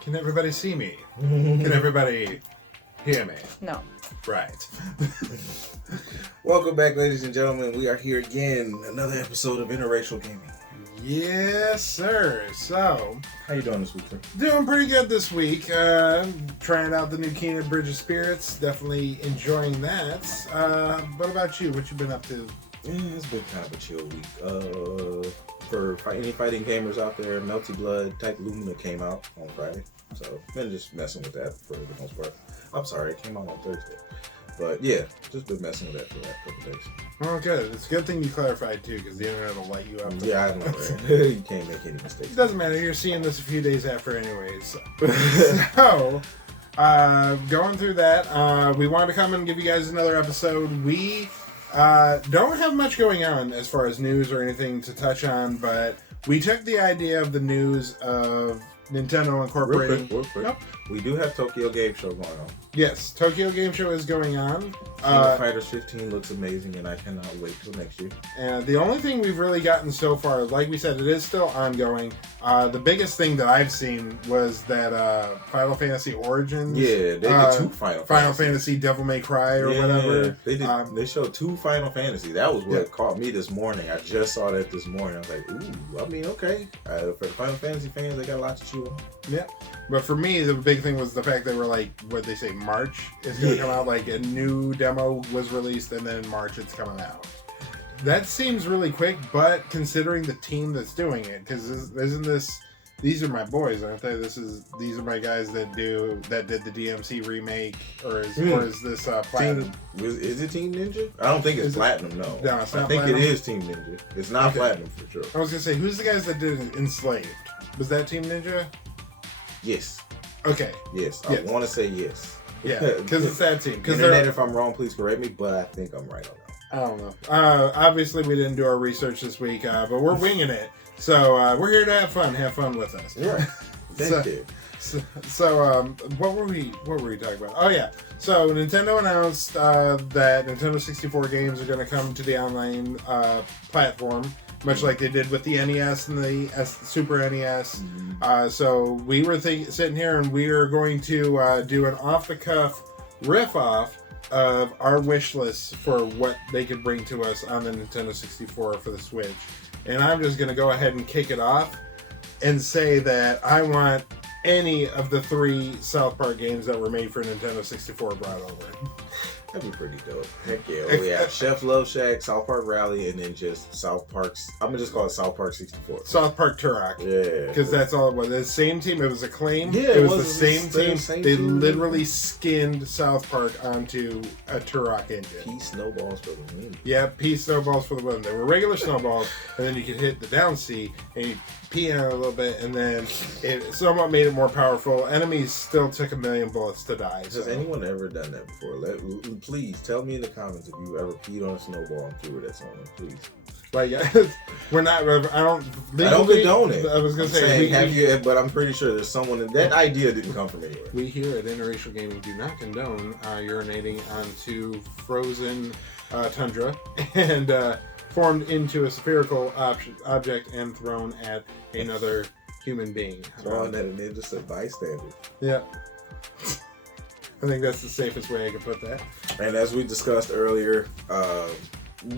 Can everybody see me? Can everybody hear me? No. Right. Welcome back, ladies and gentlemen. We are here again. Another episode of Interracial Gaming. Yes, sir. So, How you doing this week, sir? doing pretty good this week. Trying out the new Keenan Bridge of Spirits. Definitely enjoying that. What about you? What you been up to? It's been kind of a chill week. For any fighting gamers out there, Melty Blood Type Lumina came out on Friday. So, been just messing with that for the most part. I'm sorry, it came out on Thursday. But yeah, just been messing with that for the last couple days. Oh, good. It's a good thing you clarified, too, because the internet will light you up. Yeah, I know, right? You can't make any mistakes. It doesn't matter. You're seeing this a few days after anyways. So, going through that, we wanted to come and give you guys another episode. We don't have much going on as far as news or anything to touch on, but we took the idea of the news of Nintendo incorporating... Real quick. Nope. We do have Tokyo Game Show going on. Yes, Tokyo Game Show is going on. King of Fighters 15 looks amazing, and I cannot wait till next year. And the only thing we've really gotten so far, like we said, it is still ongoing. The biggest thing that I've seen was that Final Fantasy Origins. Yeah, they did two Final Fantasy Devil May Cry or whatever. They did. They showed two Final Fantasy. That was what caught me this morning. I just saw that this morning. I was like, ooh, I mean, okay. For the Final Fantasy fans, they got a lot to chew on. Yeah. But for me, the big thing was the fact they were like, what they say, March is going to come out. Like a new demo was released, and then in March it's coming out. That seems really quick, but considering the team that's doing it, because isn't this? These are my boys, aren't they? These are my guys that did the DMC remake, or is this Platinum? Is it Team Ninja? I don't think it's Platinum. No, it's not. I think Platinum? It is Team Ninja. It's not Platinum for sure. I was gonna say, who's the guys that did Enslaved? Was that Team Ninja? Yes. Okay. Yes. I want to say yes. Yeah, because it's that team. Internet, if I'm wrong, please correct me, but I think I'm right on that. I don't know. Obviously, we didn't do our research this week, but we're winging it. So we're here to have fun. Have fun with us. Right. Thank you. So what were we talking about? Oh yeah. So Nintendo announced that Nintendo 64 games are going to come to the online platform, much like they did with the NES and the Super NES. So we were sitting here, and we are going to do an off-the-cuff riff-off of our wish list for what they could bring to us on the Nintendo 64 for the Switch. And I'm just going to go ahead and kick it off and say that I want any of the 3 South Park games that were made for Nintendo 64 brought over. That'd be pretty dope. Heck yeah. We have Chef Love Shack, South Park Rally, and then just South Park's... I'm going to just call it South Park 64. South Park Turok. Yeah. Because that's all it was. The same team. It was Acclaim. Yeah, it was the same team. They team. literally skinned South Park onto a Turok engine. Pea snowballs for the win. Yeah, pea snowballs for the win. They were regular snowballs, and then you could hit the down C, and you pee on it a little bit, and then it somewhat made it more powerful. Enemies still took 1,000,000 bullets to die. Has anyone ever done that before? Please tell me in the comments if you ever peed on a snowball and threw it at someone, please. Like, we're not. I don't condone it. I was gonna say, have you? But I'm pretty sure there's someone. That idea didn't come from anywhere. We here at Interracial Gaming do not condone urinating onto frozen tundra and formed into a spherical object and thrown at another human being. Throwing at a ninja said bystander. Yeah. I think that's the safest way I can put that. And as we discussed earlier,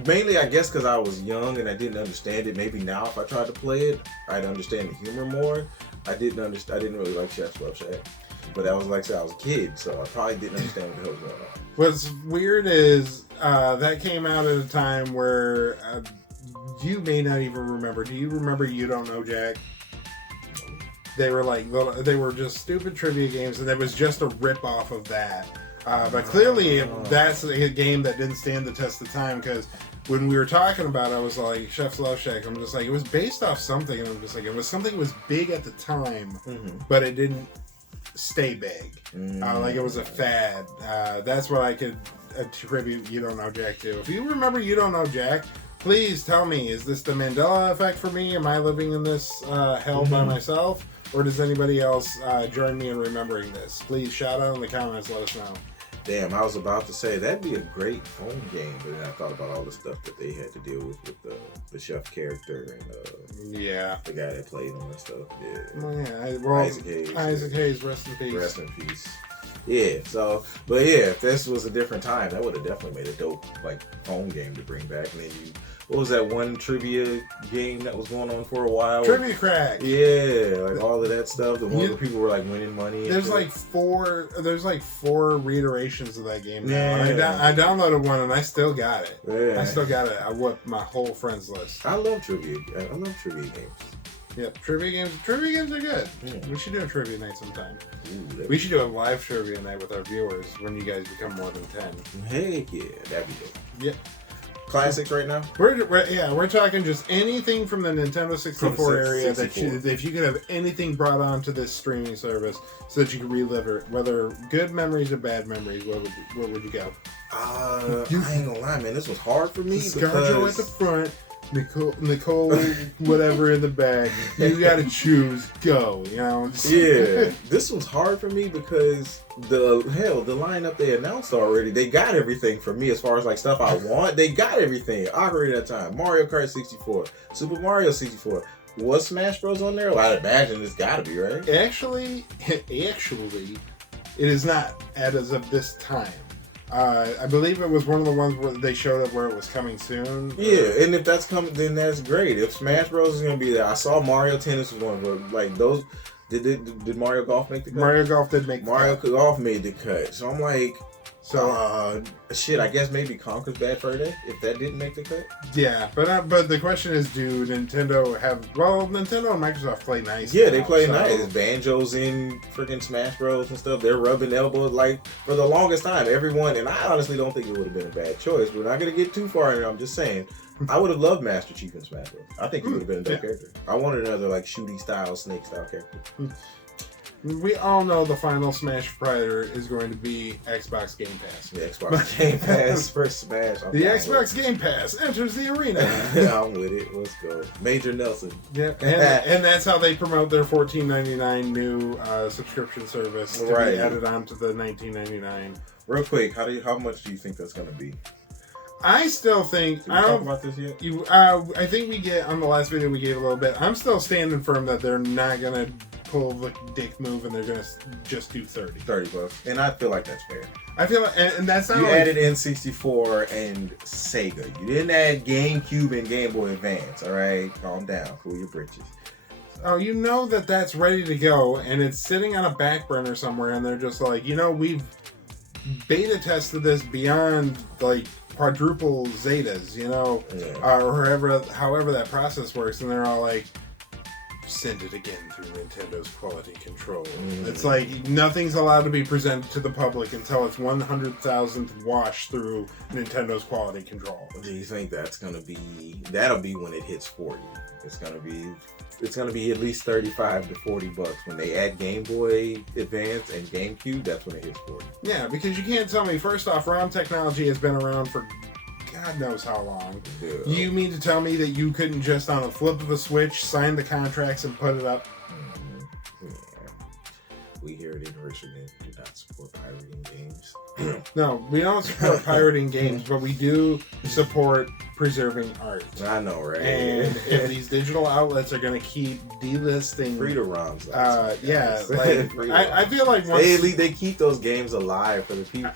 mainly I guess because I was young and I didn't understand it. Maybe now if I tried to play it, I'd understand the humor more. I didn't really like Chef's Love Shack. But that was like I said, I was a kid, so I probably didn't understand what the hell was going on. What's weird is that came out at a time where you may not even remember. Do you remember You Don't Know Jack? They were just stupid trivia games, and it was just a rip-off of that. But clearly, that's a game that didn't stand the test of time, because when we were talking about it, I was like, Chef's Love Shack, I'm just like, it was based off something, and I'm just like, it was something that was big at the time, but it didn't stay big. Like, it was a fad. That's what I could attribute You Don't Know Jack to. If you remember You Don't Know Jack, please tell me, is this the Mandela effect for me? Am I living in this hell by myself? Or does anybody else join me in remembering this? Please shout out in the comments, let us know. Damn, I was about to say that'd be a great phone game, but then I thought about all the stuff that they had to deal with the chef character and the guy that played him and stuff. Yeah. Well, Isaac Hayes. Isaac Hayes, rest in peace. Rest in peace. Yeah. So, but yeah, if this was a different time, that would have definitely made a dope like phone game to bring back. And then what was that one trivia game that was going on for a while? Trivia Crack. Yeah, like all of that stuff. The one where people were like winning money. There's like four reiterations of that game now. Yeah. I downloaded one and I still got it. Yeah. I still got it. I whipped my whole friends list. I love trivia games. Yep, trivia games are good. Yeah. We should do a trivia night sometime. We should do a live trivia night with our viewers when you guys become more than 10. Heck yeah, that'd be dope. Yep. Classics right now? We're talking just anything from the Nintendo 64 area that if you could have anything brought onto this streaming service so that you could relive it, whether good memories or bad memories, where would you go? I ain't gonna lie, man, this was hard for me. ScarJo at the front, Nicole, whatever in the back. You gotta choose. Go. You know. Yeah, this was hard for me because the lineup they announced already. They got everything for me as far as like stuff I want. They got everything. Ocarina of Time, Mario Kart 64, Super Mario 64. Was Smash Bros on there? Well, I'd imagine it's gotta be, right? Actually, it is not as of this time. I believe it was one of the ones where they showed up where it was coming soon. Yeah, and if that's coming, then that's great. If Smash Bros is gonna be there, I saw Mario Tennis was one, but like those, did Mario Golf make the cut? Mario Golf did make the cut. Mario Golf made the cut, so I'm like, shit. I guess maybe Conker's Bad Fur Day if that didn't make the cut. Yeah, but the question is, do Nintendo have? Well, Nintendo and Microsoft play nice. Yeah, they play nice. Banjo's in freaking Smash Bros and stuff. They're rubbing elbows like for the longest time. Everyone, and I honestly don't think it would have been a bad choice. We're not gonna get too far in it. I'm just saying. I would have loved Master Chief in Smash Bros. I think he would have been a dope character. I wanted another like shooty style, snake style character. We all know the final Smash proprietor is going to be Xbox Game Pass. The Xbox Game Pass for Smash. The Xbox Game Pass enters the arena. I'm with it. Let's go. Major Nelson. Yeah, and that's how they promote their $14.99 new subscription service to be added on to the $19.99. Real quick, how much do you think that's going to be? I still think. Did we talk about this yet? I think we get on the last video we gave a little bit. I'm still standing firm that they're not gonna pull the dick move and they're gonna just do $30. And I feel like that's fair. I feel like, and that's not. You added N64 and Sega. You didn't add GameCube and Game Boy Advance. All right, calm down, cool your britches. Oh, you know that's ready to go, and it's sitting on a back burner somewhere, and they're just like, we've beta tested this beyond like quadruple zetas, or however that process works, and they're all like, send it again through Nintendo's quality control. It's like nothing's allowed to be presented to the public until it's 100,000th wash through Nintendo's quality control. Do you think that'll be when it hits 40? It's gonna be at least $35 to $40 when they add Game Boy Advance and GameCube. That's when it hits 40. Yeah, because you can't tell me. First off, ROM technology has been around for God knows how long. Yeah. You mean to tell me that you couldn't just on a flip of a switch sign the contracts and put it up? Yeah. We here at Interracial Gaming do not support pirating games. No, we don't support pirating games, but we do support preserving art. I know, right? And if these digital outlets are going to keep delisting free to ROMs, I feel like once they keep those games alive for the people.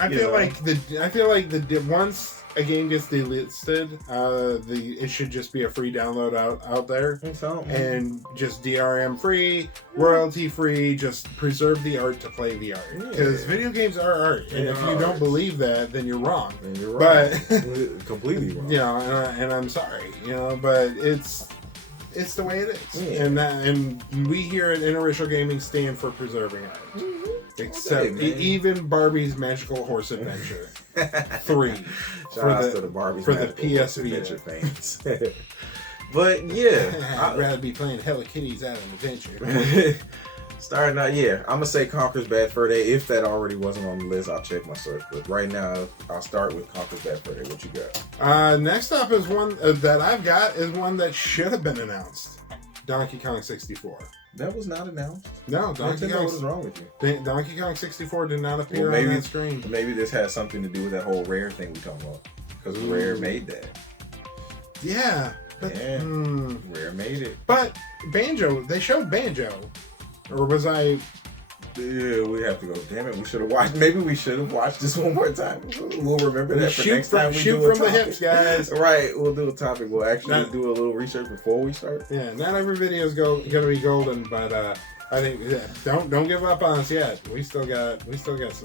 I feel like once a game gets delisted, it should just be a free download out there, and just DRM free, royalty free. Just preserve the art to play the art, because video games are art, and if you don't believe that, then you're wrong. And you're wrong, but completely wrong. And I'm sorry, but it's the way it is, and we here at Interracial Gaming stand for preserving art. Except even Barbie's Magical Horse Adventure 3 Shout out to the Barbie's for Magical the Horse PS Adventure fans. But yeah, I'd rather be playing Hello Kitty's at an adventure. Starting out, I'm gonna say Conker's Bad Fur Day. If that already wasn't on the list, I'll check my source. But right now, I'll start with Conker's Bad Fur Day. What you got? Next up is one that I've got is one that should have been announced. Donkey Kong 64. That was not announced. No, Donkey Kong. What is wrong with you? Donkey Kong 64 did not appear on that screen. Maybe this has something to do with that whole Rare thing we talking about. Because Rare made that. Yeah. But, Rare made it. But Banjo, they showed Banjo. Or was I... Yeah, we have to go. Damn it, we should have watched. Maybe we should have watched this one more time. We'll remember that for next time we shoot do a from topic. the hips, guys. Right, we'll do a topic. We'll actually do a little research before we start. Yeah, not every video is going to be golden, but I think don't give up on us yet. We still got some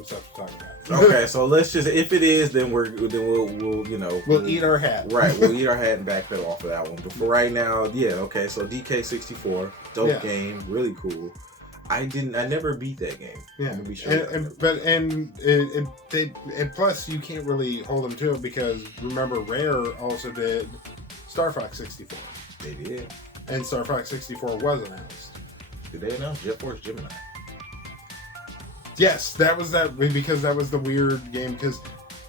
stuff to talk about. Okay, so let's just, if it is, then we'll we'll eat our hat. Right, we'll eat our hat and backpedal off of that one. But for right now, yeah, okay. So DK64, dope game, really cool. I never beat that game. Yeah, I'm gonna be sure. And plus you can't really hold them to it because remember Rare also did Star Fox 64. They did. And Star Fox 64 was announced. Did they announce Jet Force Gemini? Yes, because that was the weird game. Because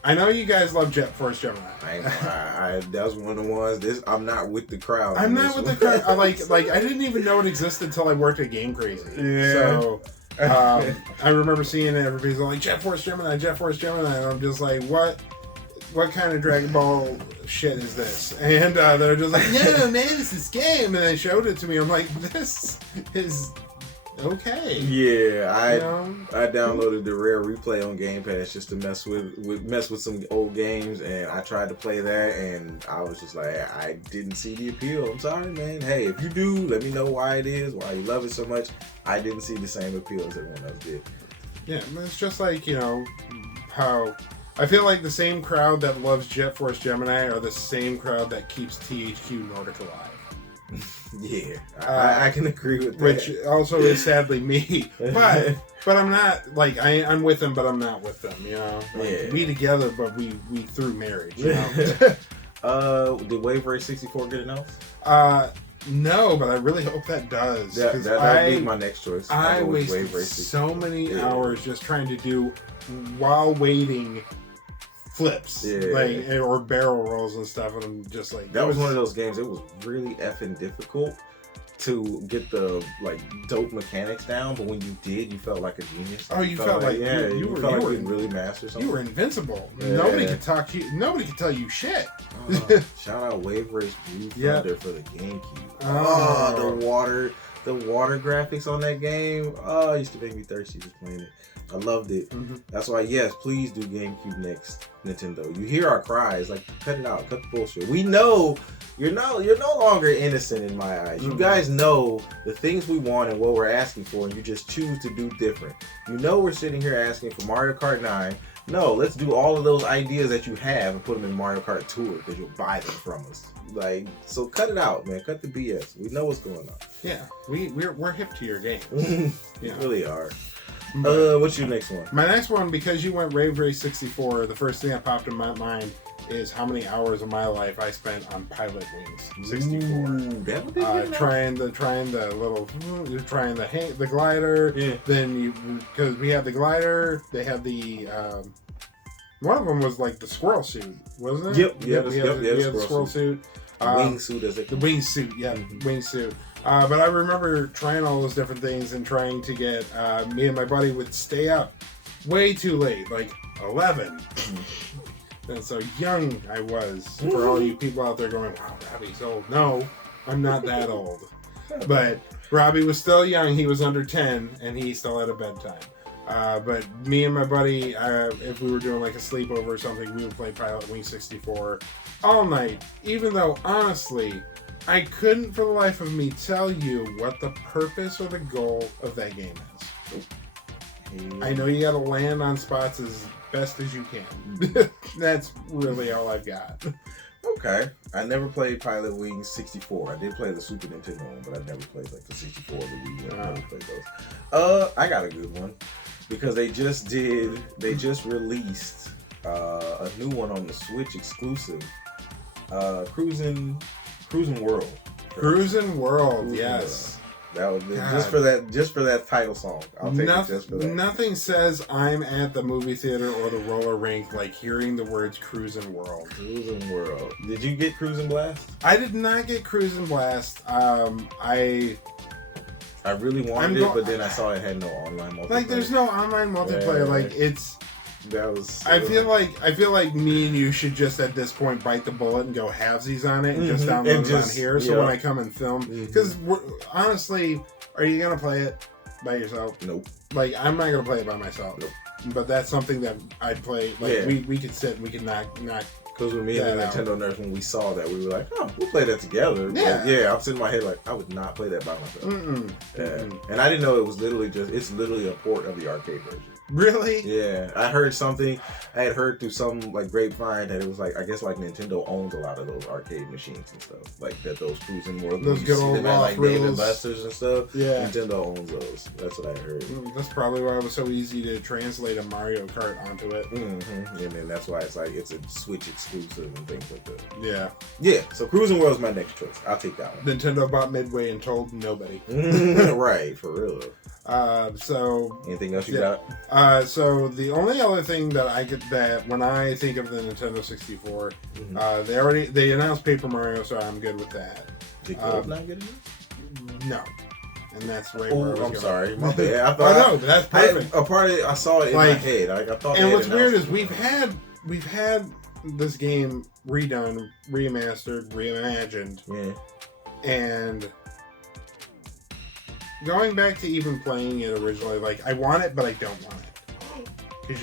I know you guys love Jet Force Gemini. That was one of the ones. I'm not with the crowd. I'm not with the crowd. I didn't even know it existed until I worked at Game Crazy. Yeah. So I remember seeing it. Everybody's like Jet Force Gemini, and I'm just like, what kind of Dragon Ball shit is this? And they're just like, no, man, it's this game. And they showed it to me. I'm like, this is okay. Yeah, I downloaded the Rare Replay on Game Pass just to mess with some old games, and I tried to play that, and I was just like, I didn't see the appeal. I'm sorry, man. Hey, if you do, let me know why it is, why you love it so much. I didn't see the same appeal as everyone else did. Yeah, it's just like, how I feel like the same crowd that loves Jet Force Gemini are the same crowd that keeps THQ Nordic alive. Yeah, I can agree with that. Which also is sadly me. But I'm not, I'm with them, but I'm not with them, We together, but we through marriage, Did Wave Race 64 get announced? No, but I really hope that does. That'd be my next choice. I wasted so many hours just trying to do, while waiting, flips, or barrel rolls and stuff, and I'm just like... That was one of those games, it was really effing difficult to get the, dope mechanics down, but when you did, you felt like a genius. Oh, you felt like... you felt like you really mastered something. You were invincible. Yeah. Nobody could talk to you. Nobody could tell you shit. Shout out Wave Race Blue Thunder for the GameCube. The water graphics on that game. Oh, it used to make me thirsty just playing it. I loved it. Mm-hmm. That's why, yes, please do GameCube next, Nintendo. You hear our cries, cut it out, cut the bullshit. We know you're no longer innocent in my eyes. You guys know the things we want and what we're asking for, and you just choose to do different. We're sitting here asking for Mario Kart 9. No, let's do all of those ideas that you have and put them in Mario Kart Tour because you'll buy them from us. So cut it out, man. Cut the BS. We know what's going on. Yeah, we're hip to your game. We really are. What's your next one? My next one, because you went Wave Race 64, the first thing that popped in my mind is how many hours of my life I spent on Pilot Wings 64. Trying the glider. Yeah. Then because we had the glider, they had the one of them was the squirrel suit, wasn't it? Yep. We had the squirrel suit. Wingsuit, as it. The wingsuit, yeah, wingsuit. But I remember trying all those different things and trying to get, me and my buddy would stay up way too late, 11. And so young I was, for all you people out there going, wow, Robbie's old. No, I'm not that old. But Robbie was still young. He was under 10, and he still had a bedtime. But me and my buddy, if we were doing a sleepover or something, we would play Pilot Wing 64 all night, even though, honestly, I couldn't for the life of me tell you what the purpose or the goal of that game is. I know you gotta land on spots as best as you can. That's really all I've got. Okay. I never played Pilot Wings 64. I did play the Super Nintendo one, but I never played the 64 or the Wii. I never played those. I got a good one. Because they just released a new one on the Switch exclusive. Cruising World. Cruising World, yes. That was just for that title song. I'll take it just for that. Nothing says I'm at the movie theater or the roller rink like hearing the words Cruising World. Cruising World. Did you get Cruising Blast? I did not get Cruising Blast. I I really wanted it, but then I saw it had no online multiplayer. Like, there's no online multiplayer. Yeah. Like, it's. That was. I feel like me and you should just at this point bite the bullet and go halvesies on it and just download it on here. So when I come and film, because honestly, are you gonna play it by yourself? Nope. Like, I'm not gonna play it by myself. Nope. But that's something that I'd play. Like, we could sit and we could knock. Because with me and the Nintendo nerds, when we saw that, we were like, "Oh, we'll play that together." Yeah, yeah. I'm sitting in my head like, I would not play that by myself. And I didn't know it was it's literally a port of the arcade version. Really? Yeah, I heard something. I had heard through some like grapevine that it was like, I guess like Nintendo owns a lot of those arcade machines and stuff, like that those Cruising World, those good old like reels. Dave & Buster's and stuff. Yeah, Nintendo owns those. That's what I heard. That's probably why it was so easy to translate a Mario Kart onto it. And then that's why it's like it's a Switch exclusive and things like that. Yeah. Yeah. So Cruising World is my next choice. I'll take that one. Nintendo bought Midway and told nobody. Right, for real. So anything else you got? So the only other thing that when I think of the Nintendo 64, they announced Paper Mario, so I'm good with that. Did Gold not get it? No, and that's right where I was I'm going. sorry, my bad. I thought no, that's perfect. I saw it in my head. I thought. And what's weird is we've had this game redone, remastered, reimagined, and going back to even playing it originally, like, I want it, but I don't want it. Because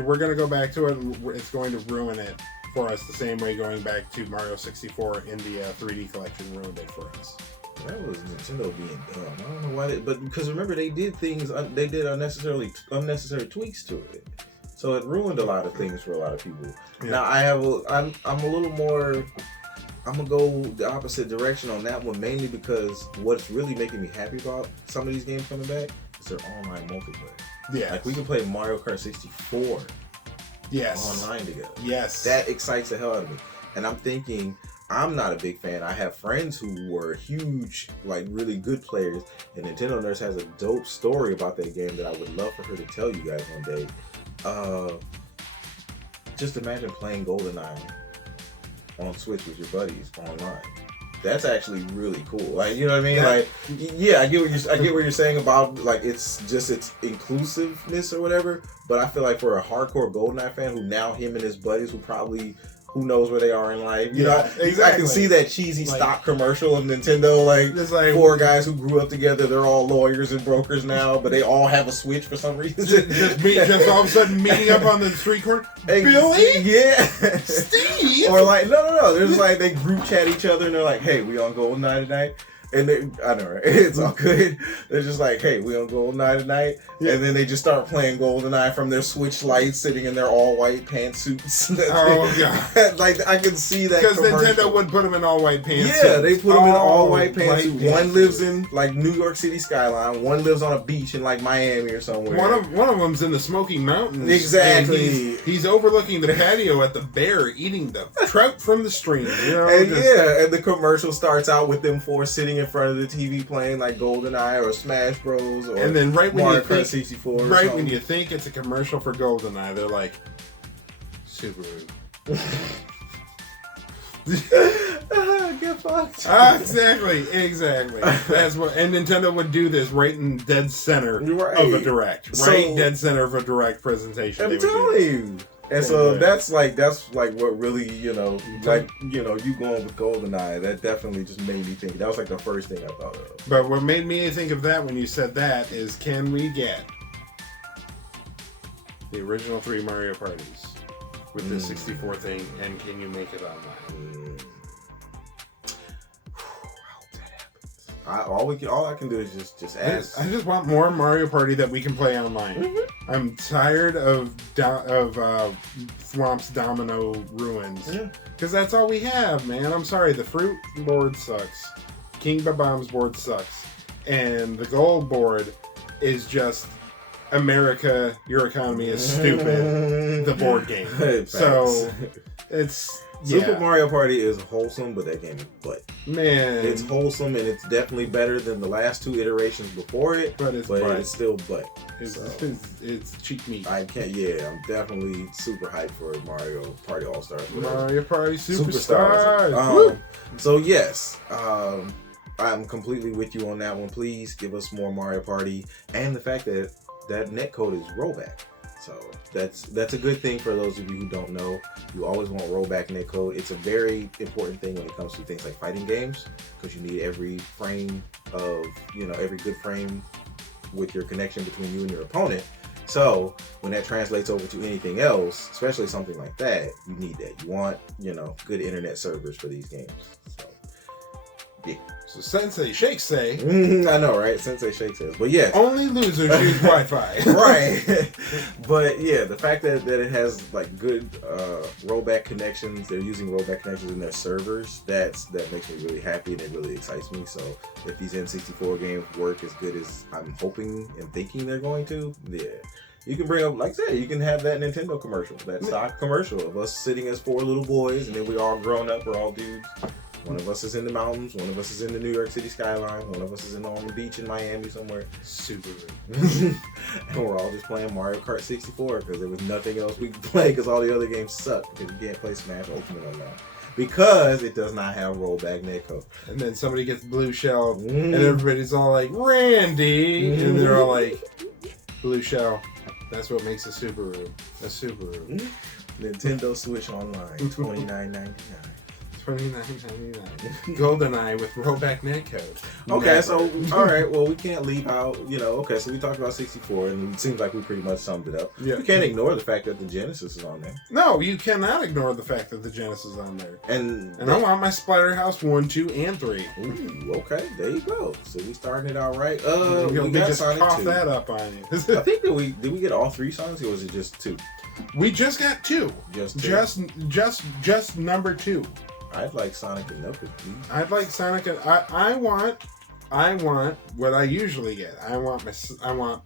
we're gonna go back to it, and it's going to ruin it for us the same way going back to Mario 64 in the 3D collection ruined it for us. That was Nintendo being dumb. I don't know why, but because remember they did things, they did unnecessary tweaks to it, so it ruined a lot of things for a lot of people. Yeah. Now I'm a little more. I'm gonna go the opposite direction on that one, mainly because what's really making me happy about some of these games coming back is their online multiplayer. Yeah, like we can play Mario Kart 64. Yes. Online together. Yes. That excites the hell out of me. And I'm thinking, I'm not a big fan. I have friends who were huge, like really good players, and Nintendo Nurse has a dope story about that game that I would love for her to tell you guys one day. Just imagine playing GoldenEye on Switch with your buddies online. That's actually really cool. Like, you know what I mean? Yeah. Like, yeah, I get what you're saying about like it's inclusiveness or whatever. But I feel like for a hardcore GoldenEye fan who now him and his buddies who knows where they are in life. You know, exactly. I can see that cheesy stock commercial of Nintendo, like 4 guys who grew up together. They're all lawyers and brokers now, but they all have a Switch for some reason. just all of a sudden meeting up on the street corner. Billy? Yeah. Steve? Or like, no. There's like, they group chat each other and they're like, hey, we on GoldenEye tonight? And I know, right? It's all good. They're just like, hey, we on GoldenEye tonight? Yeah. And then they just start playing GoldenEye from their Switch lights, sitting in their all-white pantsuits. Oh, God. Like, I can see that because Nintendo would put them in all-white pantsuits. Yeah, they put them in all-white pantsuits. One lives in, like, New York City skyline. One lives on a beach in, like, Miami or somewhere. One of them's in the Smoky Mountains. Exactly. He's overlooking the patio at the bear eating the trout from the stream. You know? And the commercial starts out with them 4 sitting in front of the TV playing like GoldenEye or Smash Bros. Or and then Mario Kart 64. Right when you think it's a commercial for GoldenEye, they're like, Subaru. Get fucked. Exactly. That's what, and Nintendo would do this right in dead center of a direct. Dead center of a direct presentation. I'm telling you. And so that's like what really, you going with GoldenEye, that definitely just made me think. That was like the first thing I thought of. But what made me think of that when you said that is, can we get the original 3 Mario parties with the 64 thing, and can you make it online? All I can do is just ask. I just want more Mario Party that we can play online. I'm tired of Thwomp's Domino Ruins. Because that's all we have, man. I'm sorry, the Fruit board sucks. King Bomb's board sucks. And the Gold board is just America, your economy is stupid, the board game. So, it's... Super Mario Party is wholesome, but that game is butt. Man. It's wholesome, and it's definitely better than the last 2 iterations before it, but it's still butt. It's cheap meat. I'm definitely super hyped for Mario Party All-Stars. Mario Party Superstars. So yes, I'm completely with you on that one. Please give us more Mario Party, and the fact that that netcode is rollback. So that's a good thing for those of you who don't know. You always want rollback netcode. It's a very important thing when it comes to things like fighting games, because you need every frame of, every good frame with your connection between you and your opponent. So when that translates over to anything else, especially something like that, you need that. You want, good internet servers for these games. So, yeah. So Sensei Shake say. I know, right? Sensei Shake says. But yeah. Only losers use Wi-Fi. Right. But yeah, the fact that it has like good rollback connections, they're using rollback connections in their servers, that makes me really happy, and it really excites me. So if these N64 games work as good as I'm hoping and thinking they're going to, yeah. You can bring up, like I said, you can have that Nintendo commercial, that stock commercial of us sitting as 4 little boys, and then we all grown up, we're all dudes. One of us is in the mountains, one of us is in the New York City skyline, one of us is on the beach in Miami somewhere. Super. And we're all just playing Mario Kart 64 because there was nothing else we could play because all the other games suck because you can't play Smash Ultimate on that. Because it does not have rollback netcode. And then somebody gets blue shell, and everybody's all like, Randy! And they're all like, blue shell. That's what makes a Subaru. A Subaru. Nintendo Switch Online, $29.99. $29.99. GoldenEye with rollback netcode. Okay, so alright, well we can't leave out, okay, so we talked about 64 and it seems like we pretty much summed it up. Yeah. We can't ignore the fact that the Genesis is on there. No, you cannot ignore the fact that the Genesis is on there. And I want my Splatterhouse 1, 2, and 3. Ooh, okay, there you go. So we starting it out right. We got just Sonic cough 2. that up on you. I think did we get all 3 Sonics, or was it just 2? We just got 2. Just number 2. I'd like Sonic and Knuckles, please. I'd like Sonic and I want what I usually get. I want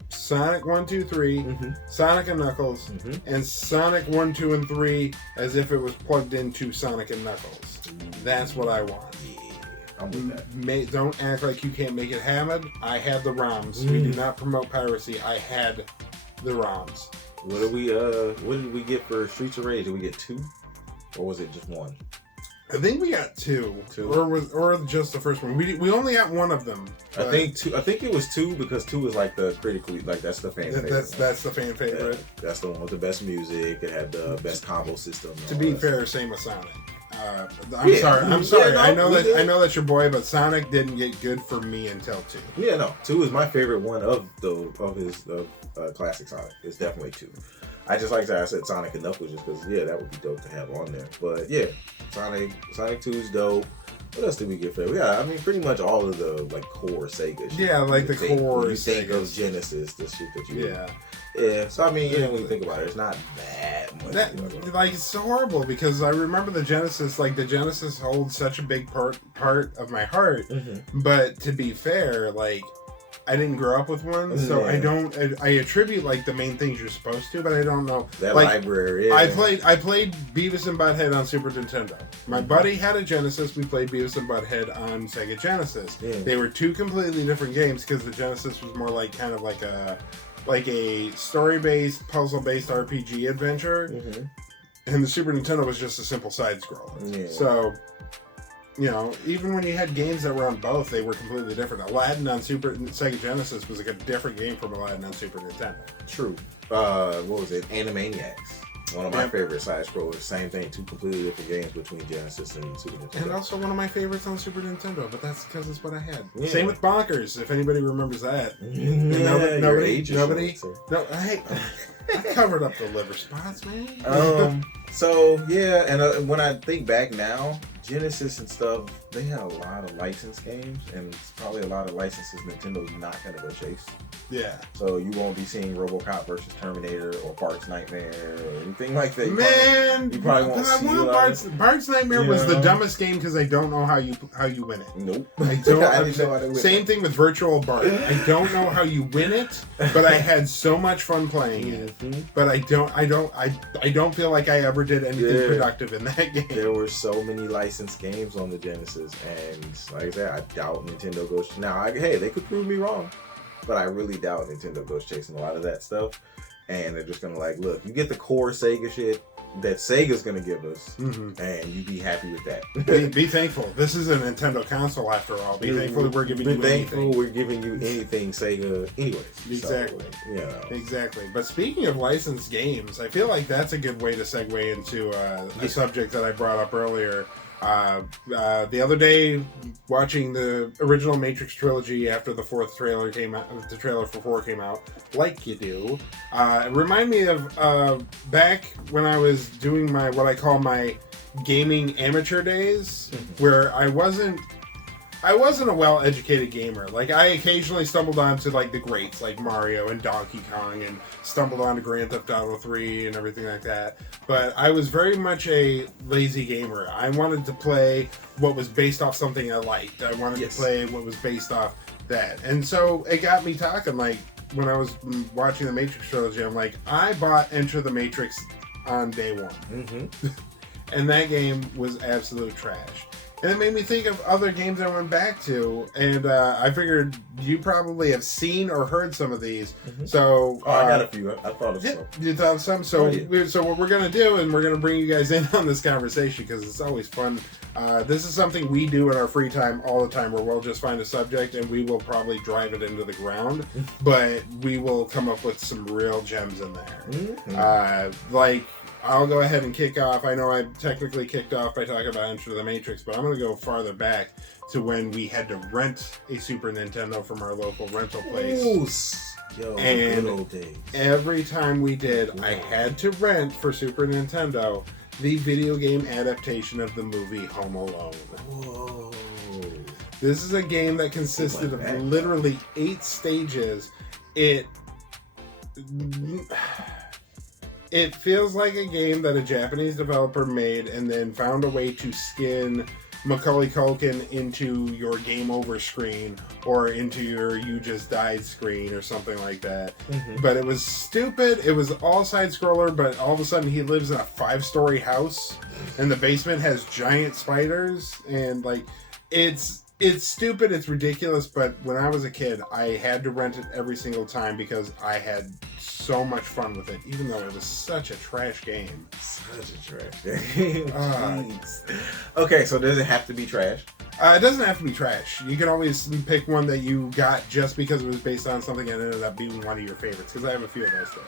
Sonic 1, 2, 3, Sonic and Knuckles, and Sonic 1, 2, and 3 as if it was plugged into Sonic and Knuckles. That's what I want. Yeah, I'm with that. Don't act like you can't make it happen. I had the ROMs. We do not promote piracy. I had the ROMs. What did we get for Streets of Rage? Did we get 2, or was it just 1? I think we got 2, or just the first one. We only got one of them. I think 2. I think it was 2 because 2 is like the critically, like that's the fan favorite. That's the fan favorite. Yeah, that's the one with the best music. It had the best combo system. To be fair, same with Sonic. I'm sorry. Yeah, no, I know that's your boy, but Sonic didn't get good for me until 2. Yeah, no, 2 is my favorite one of his classic Sonic. It's definitely 2. I just like that I said Sonic and Knuckles just because that would be dope to have on there. But yeah, Sonic 2 is dope. What else did we get for that? Yeah, pretty much all of the core Sega shit. Yeah, like the core Sega. You think of Genesis, the shit that you. Yeah. So when you think about it, it's not that much. It's horrible because I remember the Genesis. Like the Genesis holds such a big part of my heart. But to be fair, I didn't grow up with one, so I attribute the main things you're supposed to, but I don't know that library. Yeah. I played Beavis and Butthead on Super Nintendo. My buddy had a Genesis. We played Beavis and Butthead on Sega Genesis. Yeah. They were 2 completely different games because the Genesis was more like a story-based, puzzle-based RPG adventure, and the Super Nintendo was just a simple side scroller. Yeah. So. Even when you had games that were on both, they were completely different. Aladdin on Sega Genesis was a different game from Aladdin on Super Nintendo. True. What was it? Animaniacs. One of my favorite side scrollers. Same thing. 2 completely different games between Genesis and Super Nintendo. And also one of my favorites on Super Nintendo, but that's because it's what I had. Yeah. Same with Bonkers, if anybody remembers that. Nobody. No, I covered up the liver spots, man. So yeah, and when I think back now, Genesis and stuff, they had a lot of licensed games, and it's probably a lot of licenses Nintendo's not gonna go chase. Yeah. So you won't be seeing RoboCop versus Terminator or Bart's Nightmare or anything like that. You probably won't see Bart's Nightmare was the dumbest game because I don't know how you win it. Nope. I don't. I didn't know how to win Same thing with Virtual Bart. I don't know how you win it, but I had so much fun playing it. But I don't feel like I ever did anything productive in that game. There were so many licensed games on the Genesis, and like I said, I doubt Nintendo goes. Now, they could prove me wrong, but I really doubt Nintendo goes chasing a lot of that stuff. and they're just gonna like, look, you get the core Sega shit that Sega's gonna give us, and you be happy with that. be thankful. This is a Nintendo console after all. Be thankful we're giving you anything. We're giving you anything Sega anyways. Exactly. So, you know. Exactly. But speaking of licensed games, I feel like that's a good way to segue into a subject that I brought up earlier. The other day, watching the original Matrix trilogy after the fourth trailer came out, the trailer for 4 came out, like you do, it reminded me of back when I was doing what I call my gaming amateur days, where I wasn't a well-educated gamer. Like, I occasionally stumbled onto, like, the greats, like Mario and Donkey Kong, and stumbled onto Grand Theft Auto 3 and everything like that. But I was very much a lazy gamer. I wanted to play what was based off something I liked. I wanted to play what was based off that. And so it got me talking, like, when I was watching the Matrix trilogy, I'm like, I bought Enter the Matrix on day one. And that game was absolute trash. And it made me think of other games I went back to, and I figured you probably have seen or heard some of these. So I got a few. I thought of some. You thought of some? So, so what we're going to do, and we're going to bring you guys in on this conversation because it's always fun. This is something we do in our free time all the time, where we'll just find a subject and we will probably drive it into the ground, but we will come up with some real gems in there. Like, I'll go ahead and kick off. I know I technically kicked off by talking about Enter the Matrix, but I'm going to go farther back to when we had to rent a Super Nintendo from our local rental place. Yo, and good old days. Every time we did, I had to rent for Super Nintendo the video game adaptation of the movie Home Alone. Whoa. This is a game that consisted of literally 8 stages. It feels like a game that a Japanese developer made and then found a way to skin Macaulay Culkin into your game over screen or into your you just died screen or something like that. But it was stupid. It was all side scroller, but all of a sudden he lives in a 5-story house and the basement has giant spiders, and like it's stupid, it's ridiculous, but when I was a kid, I had to rent it every single time because I had so much fun with it, even though it was such a trash game. Such a trash game. Okay, so does it have to be trash? It doesn't have to be trash. You can always pick one that you got just because it was based on something and ended up being one of your favorites, because I have a few of those still.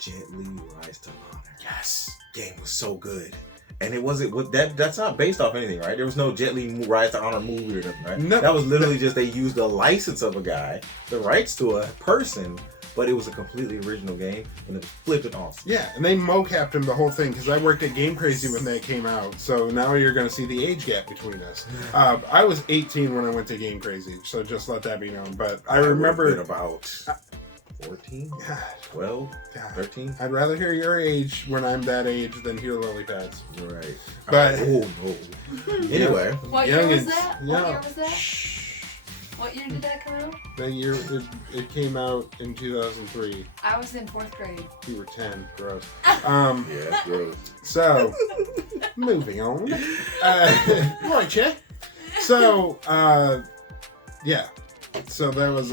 Jet Li Rise to Honor. Yes. Game was so good. And it wasn't that's not based off anything, right? There was no Jet Li Rise to Honor movie or nothing, right? No. That was literally just they used the license of a guy, the rights to a person, but it was a completely original game, and it was flipping awesome. Yeah, and they mocapped him the whole thing, because I worked at Game Crazy when that came out, so now you're going to see the age gap between us. I was 18 when I went to Game Crazy, so just let that be known. But I remember... about 14? 12? 13? I'd rather hear your age when I'm that age than hear lily pads. Right. But... Oh, no. Anyway. What year was that? What year was that? What year did that come out? That year, it came out in 2003. I was in 4th grade. You were 10. Gross. Yeah, gross. So, moving on. Right, yeah. So, yeah. So that was,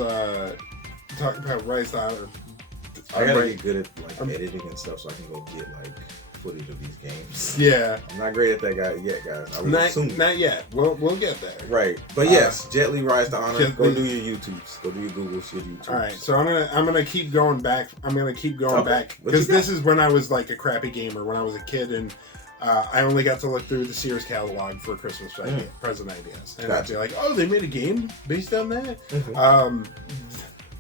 talking about Rise to Honor. I gotta get good at, like, editing and stuff so I can go get, like, footage of these games. Yeah. I'm not great at that guy yet, guys. Not yet. We'll get there. Right. But yes, Jet Li Rise to Honor. Go do your YouTubes. Go do your Googles, your YouTubes. Alright, so I'm gonna keep going back. Back because this is when I was like a crappy gamer, when I was a kid, and I only got to look through the Sears catalog for Christmas present ideas. And I'd be like, oh, they made a game based on that?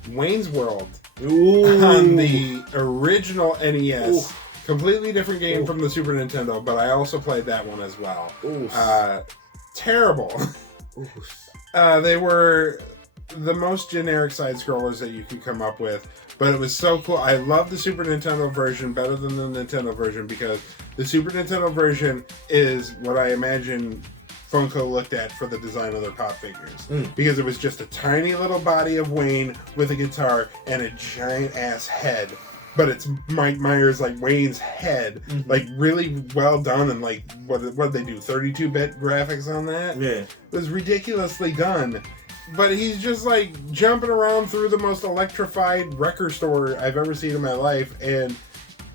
Wayne's World. Ooh. On the original NES. Ooh. Completely different game from the Super Nintendo, but I also played that one as well. Terrible. They were the most generic side-scrollers that you could come up with, but it was so cool. I love the Super Nintendo version better than the Nintendo version because the Super Nintendo version is what I imagine Funko looked at for the design of their pop figures. Because it was just a tiny little body of Wayne with a guitar and a giant-ass head. But it's Mike Myers, like Wayne's head, like really well done, and like what did they do? 32-bit graphics on that. Yeah, it was ridiculously done, but he's just like jumping around through the most electrified record store I've ever seen in my life, and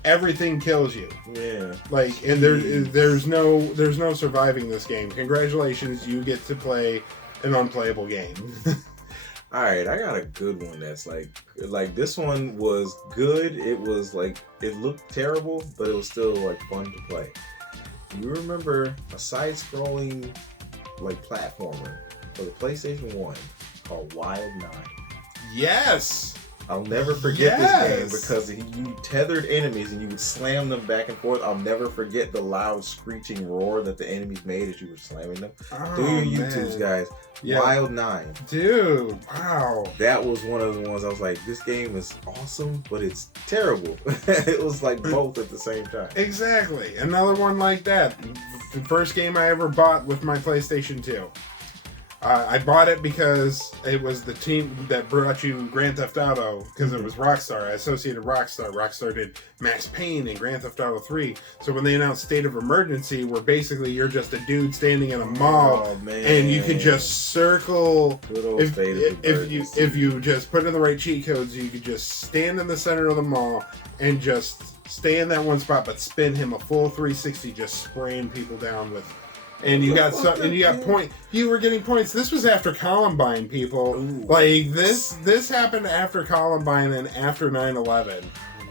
everything kills you. Yeah. Like, and there's no surviving this game. Congratulations, you get to play an unplayable game. All right, I got a good one that's like this one was good. It was like, it looked terrible, but it was still like fun to play. You remember a side-scrolling like platformer for the PlayStation 1 called Wild 9? Yes! I'll never forget this game because you tethered enemies and you would slam them back and forth. I'll never forget the loud screeching roar that the enemies made as you were slamming them. Oh, Do your YouTubes, guys. Yeah. Wild 9. Dude, wow. That was one of the ones I was like, this game is awesome, but it's terrible. It was like both at the same time. Exactly. Another one like that. The first game I ever bought with my PlayStation 2. I bought it because it was the team that brought you Grand Theft Auto, because it was Rockstar. I associated Rockstar. Rockstar did Max Payne and Grand Theft Auto 3. So when they announced State of Emergency, where basically you're just a dude standing in a mall, and you can just circle. Good old if you just put in the right cheat codes, you could just stand in the center of the mall and just stay in that one spot, but spin him a full 360, just spraying people down with. And you got points. You were getting points. This was after Columbine, people. Ooh. Like this happened after Columbine and after 9/11.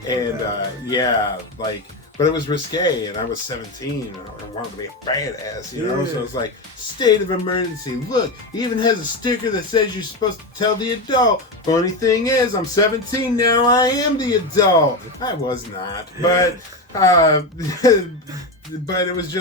And yeah, like, but it was risque, and I was 17, and I wanted to be a badass, you know. So it's like, state of emergency. Look, it even has a sticker that says you're supposed to tell the adult. Funny thing is, I'm 17 now. I am the adult. I was not, but but it was.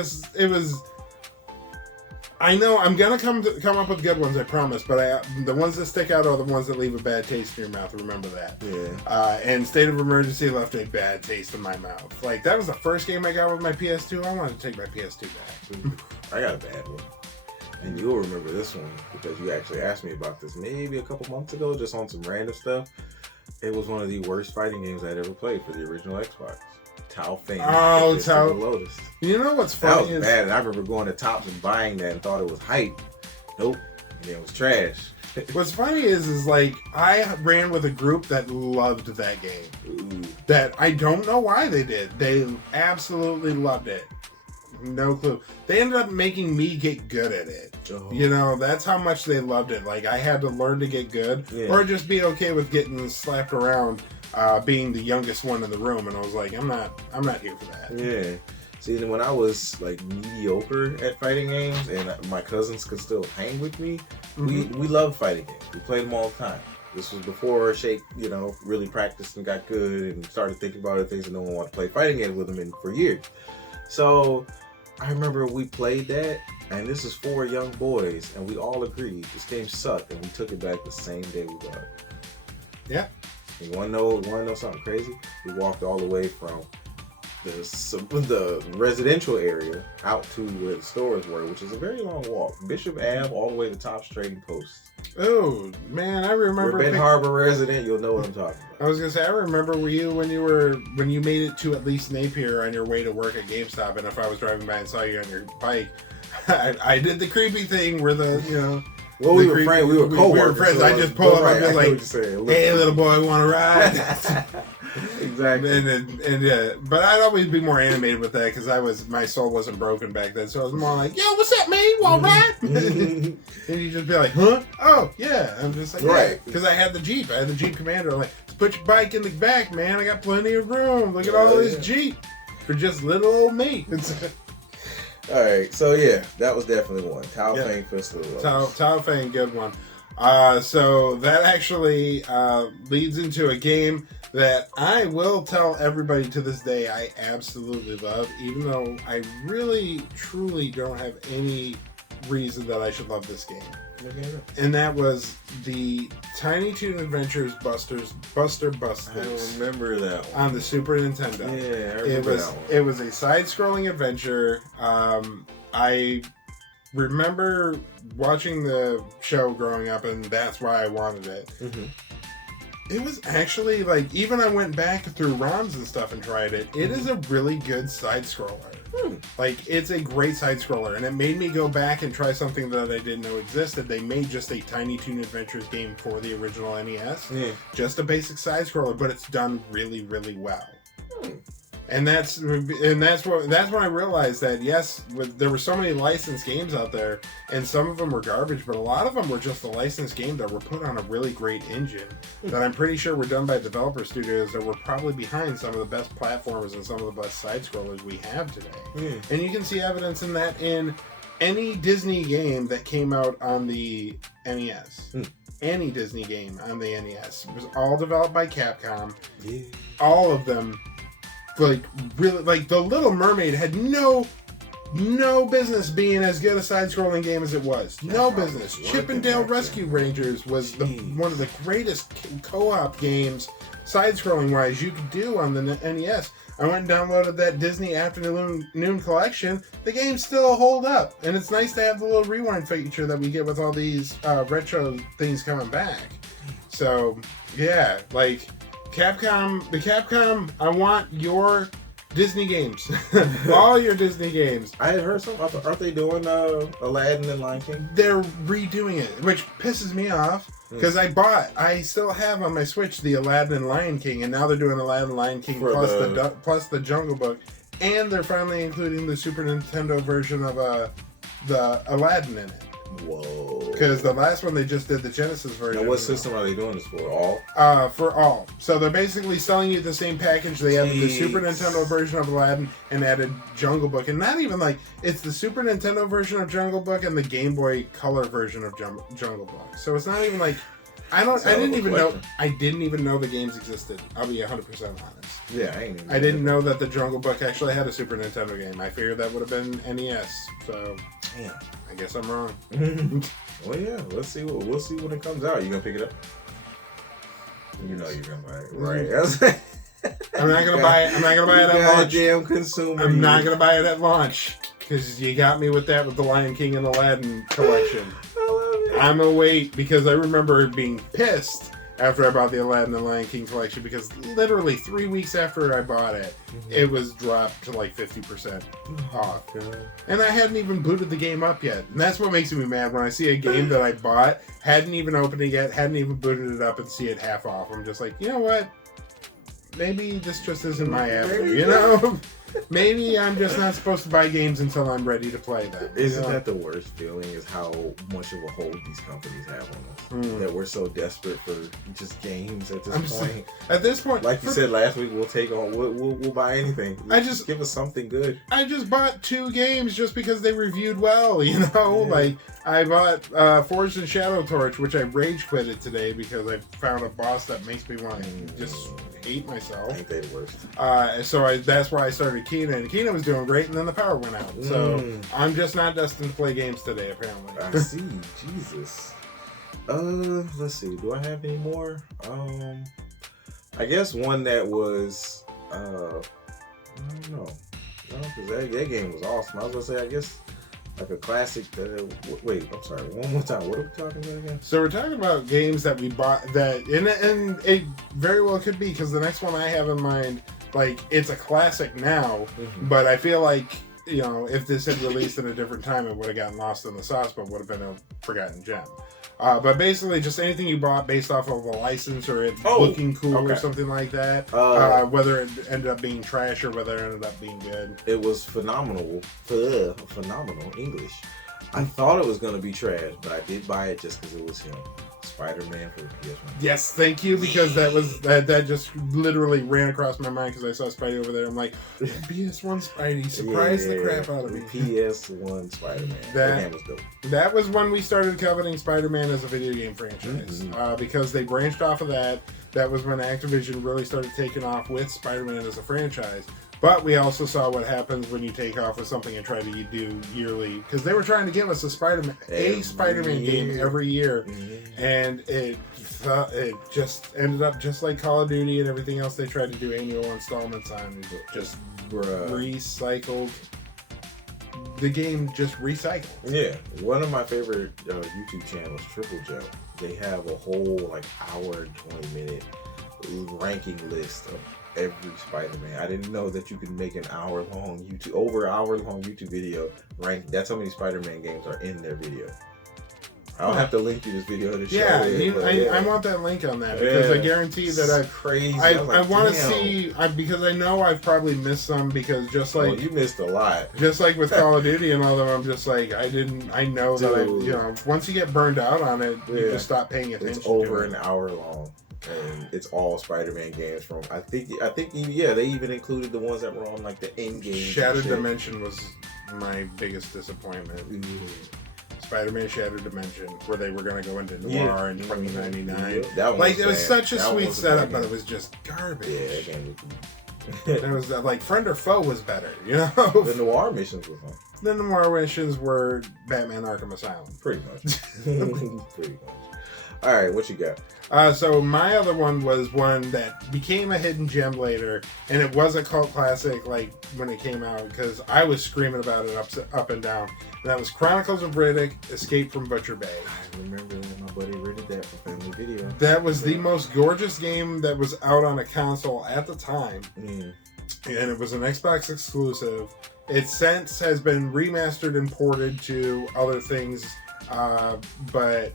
I know I'm gonna come up with good ones, I promise. But the ones that stick out are the ones that leave a bad taste in your mouth. Remember that. Yeah. And State of Emergency left a bad taste in my mouth. Like, that was the first game I got with my PS2. I wanted to take my PS2 back. I got a bad one, and you'll remember this one because you actually asked me about this maybe a couple months ago, just on some random stuff. It was one of the worst fighting games I'd ever played for the original Xbox. Tao Feng. Oh, Tao. Lotus. You know what's funny? That was bad. And I remember going to Tops and buying that and thought it was hype. Nope. And it was trash. What's funny is like, I ran with a group that loved that game. Ooh. That I don't know why they did. They absolutely loved it. No clue. They ended up making me get good at it. Oh. You know, that's how much they loved it. Like, I had to learn to get good, or just be okay with getting slapped around. Being the youngest one in the room, and I was like, I'm not here for that. Yeah. See, when I was like mediocre at fighting games, and my cousins could still hang with me, we loved fighting games. We played them all the time. This was before Shake, really practiced and got good and started thinking about other things, and no one wanted to play fighting games with him for years. So I remember we played that, and this is 4 young boys, and we all agreed this game sucked, and we took it back the same day we bought it. Yeah. You want to know something crazy? We walked all the way from the residential area out to where the stores were, which is a very long walk. Bishop Ave all the way to Tops Trading Post. Oh, man, I remember. You're a Ben Harbor resident, you'll know what I'm talking about. I was going to say, I remember when you made it to at least Napier on your way to work at GameStop, and if I was driving by and saw you on your bike, I did the creepy thing where well, we were friends. We were co-workers. We were friends. So I just pull up and be like, "Hey, little boy, want to ride?" Exactly. But I'd always be more animated with that because my soul wasn't broken back then. So I was more like, "Yo, what's up, man? You want to ride?" And you just be like, "Huh? Oh, yeah." I'm just like, right, because I had the Jeep. I had the Jeep Commander. I'm like, put your bike in the back, man. I got plenty of room. Look at all this Jeep for just little old me. Alright, so yeah, that was definitely one. Tao Feng Festival. Tao Feng, good one. So that actually leads into a game that I will tell everybody to this day I absolutely love, even though I really, truly don't have any reason that I should love this game. And that was the Tiny Toon Adventures Buster Busters. I remember that one. On the Super Nintendo. Yeah, I remember that one. It was a side-scrolling adventure. I remember watching the show growing up, and that's why I wanted it. Mm-hmm. It was actually, like, even I went back through ROMs and stuff and tried it. It is a really good side-scroller. Like, it's a great side scroller, and it made me go back and try something that I didn't know existed. They made just a Tiny Toon Adventures game for the original NES, just a basic side scroller, but it's done really, really well. And that's when I realized that yes, there were so many licensed games out there, and some of them were garbage, but a lot of them were just a licensed game that were put on a really great engine that I'm pretty sure were done by developer studios that were probably behind some of the best platformers and some of the best side scrollers we have today. And you can see evidence in that in any Disney game that came out on the NES. Any Disney game on the NES. It was all developed by Capcom. All of them. Like, really, like, The Little Mermaid had no business being as good a side-scrolling game as it was. No business. Chip and Dale Rescue Rangers was one of the greatest co-op games, side-scrolling-wise, you could do on the NES. I went and downloaded that Disney Afternoon Collection. The games still hold up, and it's nice to have the little rewind feature that we get with all these retro things coming back. So, yeah, like... Capcom, I want your Disney games. All your Disney games. I had heard something. Aren't they doing Aladdin and Lion King? They're redoing it, which pisses me off. Because I still have on my Switch the Aladdin and Lion King, and now they're doing Aladdin and Lion King plus the Jungle Book. And they're finally including the Super Nintendo version of the Aladdin in it. Whoa. Because the last one they just did the Genesis version. Now what system are they doing this for? All? For all. So they're basically selling you the same package. They have the Super Nintendo version of Aladdin and added Jungle Book. And not even like, it's the Super Nintendo version of Jungle Book and the Game Boy Color version of Jungle Book. So it's not even like, I didn't even know the games existed. I'll be 100% honest. Yeah, I didn't know that the Jungle Book actually had a Super Nintendo game. I figured that would have been NES. So, damn. I guess I'm wrong. Well, yeah. We'll see when it comes out. You gonna pick it up? You know you're gonna buy it, right? I'm not gonna buy it. I'm not gonna buy it at launch. Goddamn consumer. I'm not gonna buy it at launch because you got me with that with the Lion King and Aladdin collection. I love it. I'm gonna wait because I remember being pissed after I bought the Aladdin and Lion King collection because literally 3 weeks after I bought it, it was dropped to like 50% off. And I hadn't even booted the game up yet. And that's what makes me mad when I see a game that I bought, hadn't even opened it yet, hadn't even booted it up and see it half off. I'm just like, you know what? Maybe this just isn't my avenue, you know? Maybe I'm just not supposed to buy games until I'm ready to play them. Isn't that the worst feeling is how much of a hold these companies have on us? That we're so desperate for just games at this point. At this point, like you said last week, we'll buy anything. Just give us something good. I just bought 2 games just because they reviewed well, you know? Yeah. Like, I bought Forged and Shadow Torch, which I rage quitted today because I found a boss that makes me want to just hate myself. Ain't they the worst? So that's why I started Kena, and Kena was doing great, and then the power went out. So I'm just not destined to play games today, apparently. I see. Jesus. Let's see. Do I have any more? I guess one that was, I don't know. Because that game was awesome. I was going to say, I guess, like a classic. Wait, I'm sorry. One more time. What are we talking about again? So we're talking about games that we bought that, and it very well could be because the next one I have in mind, like, it's a classic now, but I feel like, you know, if this had released at a different time, it would have gotten lost in the sauce, but would have been a forgotten gem. But basically, just anything you bought based off of a license or it looking cool or something like that, whether it ended up being trash or whether it ended up being good. It was phenomenal. Phenomenal English. I thought it was going to be trash, but I did buy it just because it was him. Spider-Man for the PS1. Yes, thank you, because that just literally ran across my mind because I saw Spidey over there. I'm like, PS1 Spidey surprised the crap out of me. PS1 Spider-Man. That game was dope. That was when we started coveting Spider-Man as a video game franchise because they branched off of that. That was when Activision really started taking off with Spider-Man as a franchise. But we also saw what happens when you take off with something and try to do yearly, because they were trying to give us a Spider-Man game every year, and it just ended up just like Call of Duty and everything else they tried to do annual installments on. Just recycled. The game just recycled. Yeah, one of my favorite YouTube channels, Triple Jump. They have a whole like hour and 20-minute ranking list of every Spider-Man. I didn't know that you could make an hour-long YouTube video. Right? That's how many Spider-Man games are in their video. I'll have to link you this video to show I want that link on that because I guarantee that I want to see because I know I've probably missed some because just like you missed a lot. Just like with Call of Duty and all them, I'm just like I know that once you get burned out on it, you just stop paying attention. It's over an hour long. And it's all Spider-Man games from I think they even included the ones that were on like the end game. Shattered Dimension was my biggest disappointment. Spider-Man Shattered Dimension, where they were going to go into noir in 2099. It was such a sweet setup, but it was just garbage. Yeah, it was like Friend or Foe was better, you know. The noir missions were fun. The noir missions were Batman Arkham Asylum, pretty much. Pretty much. All right, what you got? So my other one was one that became a hidden gem later, and it was a cult classic like when it came out because I was screaming about it up and down. And that was Chronicles of Riddick: Escape from Butcher Bay. I remember that my buddy rented that for Family Video. That was the most gorgeous game that was out on a console at the time, and it was an Xbox exclusive. It since has been remastered and ported to other things, but.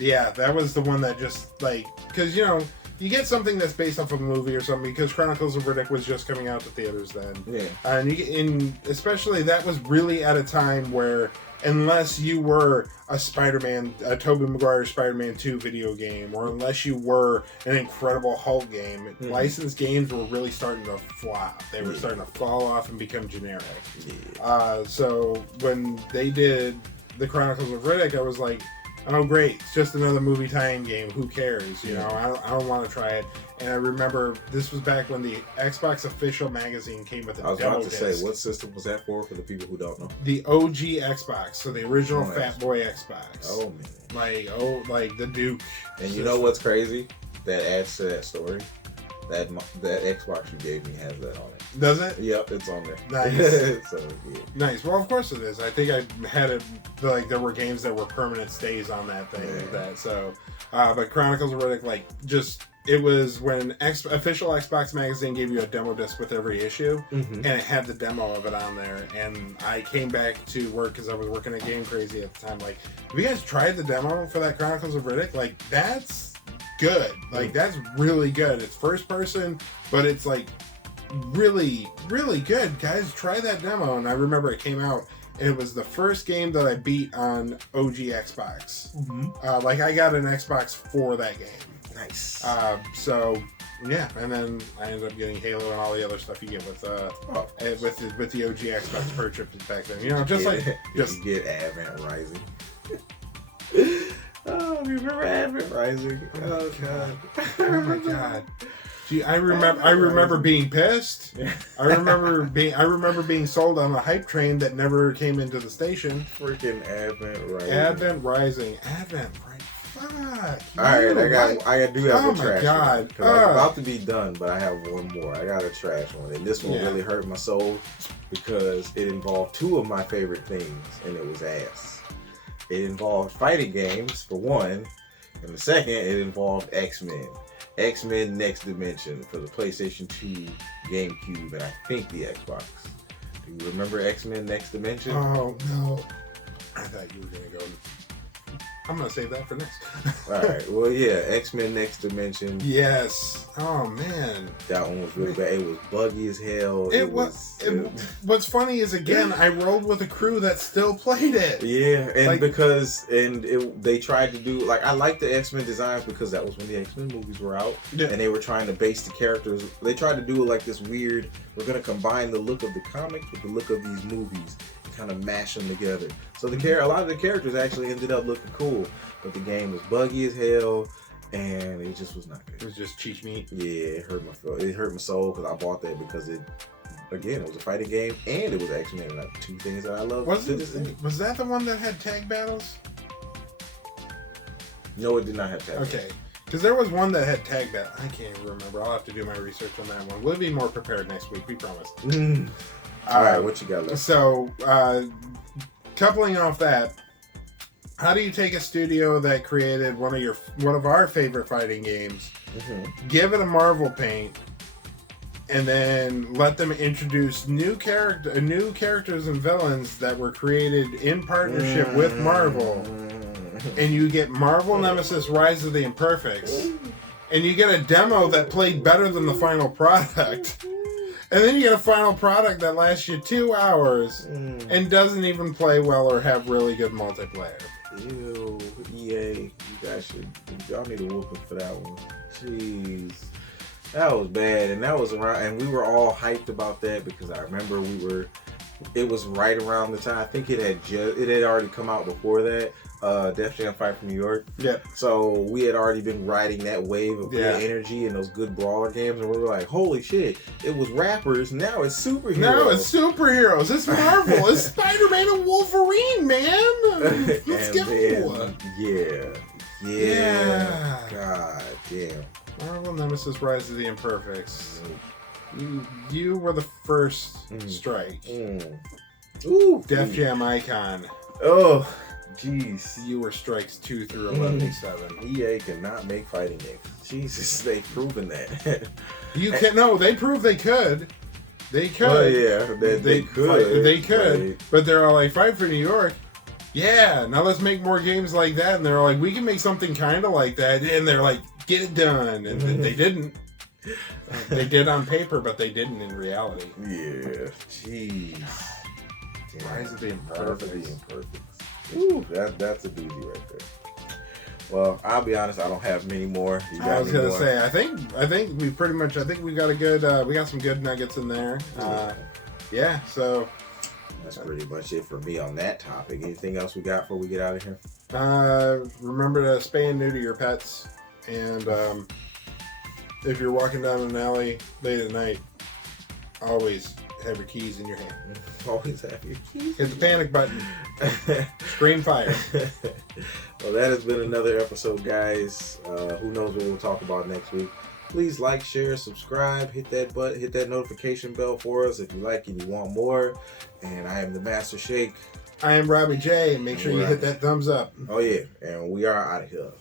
Yeah, that was the one that just, like, because, you get something that's based off of a movie or something, because Chronicles of Riddick was just coming out to theaters then. Yeah. And especially that was really at a time where, unless you were a Tobey Maguire Spider-Man 2 video game, or unless you were an Incredible Hulk game, licensed games were really starting to flop. They were starting to fall off and become generic. Yeah. So when they did the Chronicles of Riddick, I was like, oh great, it's just another movie tie-in game. Who cares? I don't want to try it. And I remember this was back when the Xbox official magazine came with a demo disc. I was about to say, what system was that for the people who don't know? The OG Xbox, so the original Fat Boy Xbox. Oh man. Like the Duke. And you know what's crazy? That adds to that story. That Xbox you gave me has that on it. Does it? Yep, it's on there. Nice. So, yeah. Nice. Well, of course it is. I think I had it, like, there were games that were permanent stays on that thing. Yeah. But Chronicles of Riddick, it was when official Xbox magazine gave you a demo disc with every issue, and it had the demo of it on there. And I came back to work because I was working at Game Crazy at the time. Like, have you guys tried the demo for that Chronicles of Riddick? Like, that's good. Like, that's really good. It's first person, but it's like really, really good. Guys, try that demo. And I remember it came out. It was the first game that I beat on OG Xbox. I got an Xbox for that game. Nice. So yeah, and then I ended up getting Halo and all the other stuff you get with the OG Xbox purchase back then. You get Advent Rising. Oh, you remember Advent Rising? Oh god. Oh my god. Gee, I remember being pissed. I remember being sold on a hype train that never came into the station. Freaking Advent Rising. Advent Rising. Fuck. Alright, I do have a trash one. Because I'm about to be done, but I have one more. I got a trash one. And this one really hurt my soul because it involved two of my favorite things, and it was ass. It involved fighting games, for one, and the second, it involved X-Men. X-Men Next Dimension for the PlayStation 2, GameCube, and I think the Xbox. Do you remember X-Men Next Dimension? Oh, no. I thought you were going to go... I'm going to save that for next. Alright, well, yeah, X-Men Next Dimension. Yes. Oh, man. That one was really bad. It was buggy as hell. What's funny is, again, I rolled with a crew that still played it. Yeah, and they tried to do, I like the X-Men designs because that was when the X-Men movies were out. Yeah. And they were trying to base the characters. They tried to do this weird, we're going to combine the look of the comics with the look of these movies. Kind of mash them together. So a lot of the characters actually ended up looking cool, but the game was buggy as hell, and it just was not good. It was just cheap meat. Yeah, it hurt my soul because I bought that because it was a fighting game and it was X-Men. Two things that I love. Was that the one that had tag battles? No, it did not have tag battles. Okay. Because there was one that had tag battles. I can't even remember. I'll have to do my research on that one. We'll be more prepared next week. We promise. All right, what you got left? So, coupling off that, how do you take a studio that created one of our favorite fighting games, give it a Marvel paint, and then let them introduce new characters and villains that were created in partnership with Marvel. And you get Marvel Nemesis Rise of the Imperfects. And you get a demo that played better than the final product. And then you get a final product that lasts you 2 hours and doesn't even play well or have really good multiplayer. Ew, EA, y'all need a whooping for that one. Jeez. That was bad, and that was around, and we were all hyped about that because I remember it was right around the time, I think it had already come out before that, Def Jam Fight for New York. Yeah. So we had already been riding that wave of good energy and those good brawler games, and we were like, holy shit, it was rappers, now it's superheroes. It's Marvel. It's Spider-Man and Wolverine, man. Let's go. Yeah. God damn. Marvel Nemesis Rise of the Imperfects. You were the first strike. Ooh. Def Jam icon. Oh, jeez. You were strikes 2 through 11-7. EA cannot make fighting games. Jesus, they've proven that. They proved they could. They could. Well, yeah, they could. They could. But they're all like, Fight for New York. Yeah, now let's make more games like that. And they're like, we can make something kind of like that. And they're like, get it done. And they didn't. They did on paper, but they didn't in reality. Yeah. Jeez. Rise of the Imperfects. Ooh, that's a doozy right there. Well, I'll be honest, I don't have many more. I was gonna say, I think we pretty much, we got a good, we got some good nuggets in there. Yeah, so that's pretty much it for me on that topic. Anything else we got before we get out of here? Remember to spay and neuter your pets, and if you're walking down an alley late at night, always have your keys in your hand. Always have your keys. Hit the panic button. Scream fire. Well, that has been another episode, guys. Who knows what we'll talk about next week. Please like, share, subscribe, hit that notification bell for us if you like and you want more. And I am the Master Shake. I am Robbie J. And make sure you hit that thumbs up. Oh yeah, and we are out of here.